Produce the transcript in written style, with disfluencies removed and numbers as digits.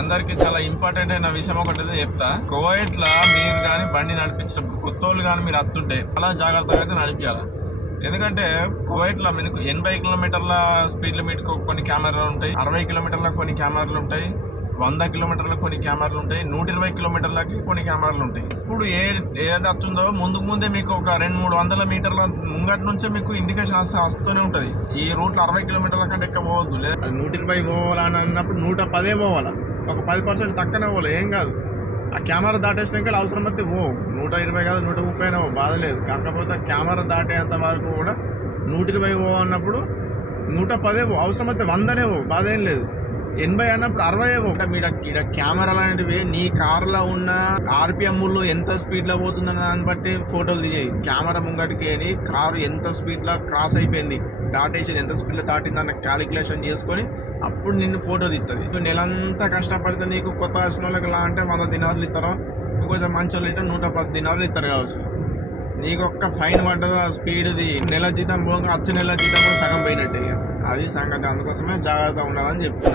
అందరికి చాలా ఇంపార్టెంట్ అయిన విషయం ఒకటి చెప్తా. కువైట్ లా మీరు కానీ బండి నడిపించినప్పుడు కొత్త వాళ్ళు కానీ మీరు అత్తుంటే చాలా జాగ్రత్తగా అయితే నడిపించాలి. ఎందుకంటే కువైట్ లో మీకు 80 కిలోమీటర్ల స్పీడ్ లిమిట్ కొన్ని కెమెరాలు ఉంటాయి, 60 కిలోమీటర్లకు కొన్ని కెమెరాలు ఉంటాయి, 100 కిలోమీటర్లకు కొన్ని కెమెరాలు ఉంటాయి, 120 కిలోమీటర్లకి కొన్ని కెమెరాలు ఉంటాయి. ఇప్పుడు ఏది వస్తుందో ముందే మీకు ఒక 200-300 మీటర్ల ముంగటి నుంచే మీకు ఇండికేషన్ వస్తూనే ఉంటుంది. ఈ రూట్లో 60 కిలోమీటర్ల కంటే ఎక్కువ పోవద్దు, లేదు అది 120 పోవాలని అన్నప్పుడు 110 పోవాలా, ఒక 10% తక్కువనే పోవాలి, ఏం కాదు. ఆ కెమెరా దాటేసినాక అవసరం అయితే 120 కాదు 130 అయినా బాధ లేదు. కాకపోతే కెమెరా దాటేంత వరకు కూడా 120 అన్నప్పుడు 110 అవసరం అయితే 100నే బాధ ఏం లేదు. 80 అన్నప్పుడు 60 ఇక్కడ కెమెరాలు అనేటివి నీ కారులో ఉన్న ఆర్పిఎంలో ఎంత స్పీడ్ లో పోతుందన్న దాన్ని బట్టి ఫోటోలు తీయాయి. కెమెరా ముంగటికి కారు ఎంత స్పీడ్ లో క్రాస్ అయిపోయింది, దాటేసి ఎంత స్పీడ్ లో దాటిందన్న క్యాలిక్యులేషన్ చేసుకొని అప్పుడు నిన్ను ఫోటో తీస్తుంది. నెలంతా కష్టపడితే నీకు కొత్త వచ్చిన వాళ్ళకి ఎలా అంటే 100 దినాలు ఇస్తారో, ఇంకొంచెం మంచి వాళ్ళు ఇస్తే 110 దినాలు ఇస్తారు కావచ్చు. నీకు ఒక్క ఫైన్ పడ్డదా స్పీడ్ది, నెల జీతం పోగా నెల జీతం సగం పోయినట్టే. అది సంగతి. అందుకోసమే జాగ్రత్తగా ఉండాలని చెప్తున్నారు.